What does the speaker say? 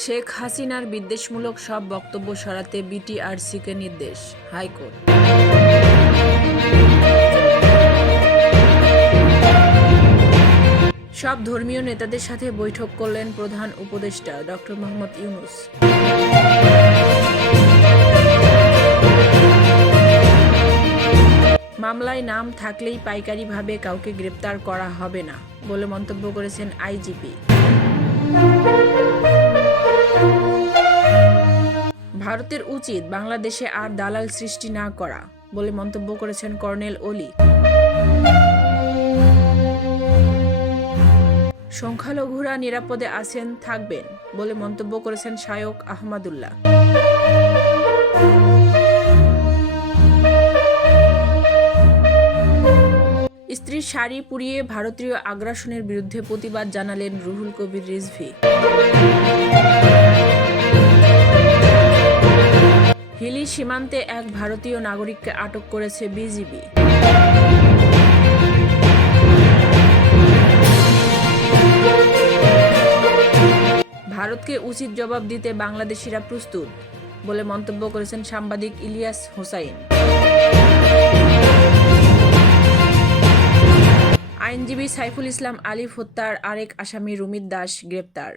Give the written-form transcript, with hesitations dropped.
শেখ হাসিনার বিদ্বেষমূলক সব বক্তব্য সরাতে বিটিআরসিকে নির্দেশ, হাইকোর্ট। সব ধর্মীয় নেতাদের সাথে বৈঠক করলেন প্রধান উপদেষ্টা ডক্টর মোহাম্মদ ইউনূস। মামলায় নাম থাকলেই পাইকারিভাবে কাউকে গ্রেপ্তার করা হবে না বলে মন্তব্য করেছেন আইজিপি। ভারতের উচিত বাংলাদেশে আর দালাল সৃষ্টি না করা বলে মন্তব্য করেছেন কর্নেল ওলি। সংখ্যালঘুরা নিরাপদে আছেন, থাকবেন বলে মন্তব্য করেছেন শায়ক আহমদুল্লাহ। স্ত্রীর শাড়ি পুড়িয়ে ভারতীয় আগ্রাসনের বিরুদ্ধে প্রতিবাদ জানালেন রুহুল কবির রিজভী। হিলি সীমান্তে এক ভারতীয় নাগরিককে আটক করেছে বিজিবি। ভারতকে উচিত জবাব দিতে বাংলাদেশিরা প্রস্তুত বলে মন্তব্য করেছেন সাংবাদিক ইলিয়াস হোসাইন। আইনজীবী সাইফুল ইসলাম আলিফ হত্যার আরেক আসামি রুমিত দাস গ্রেপ্তার।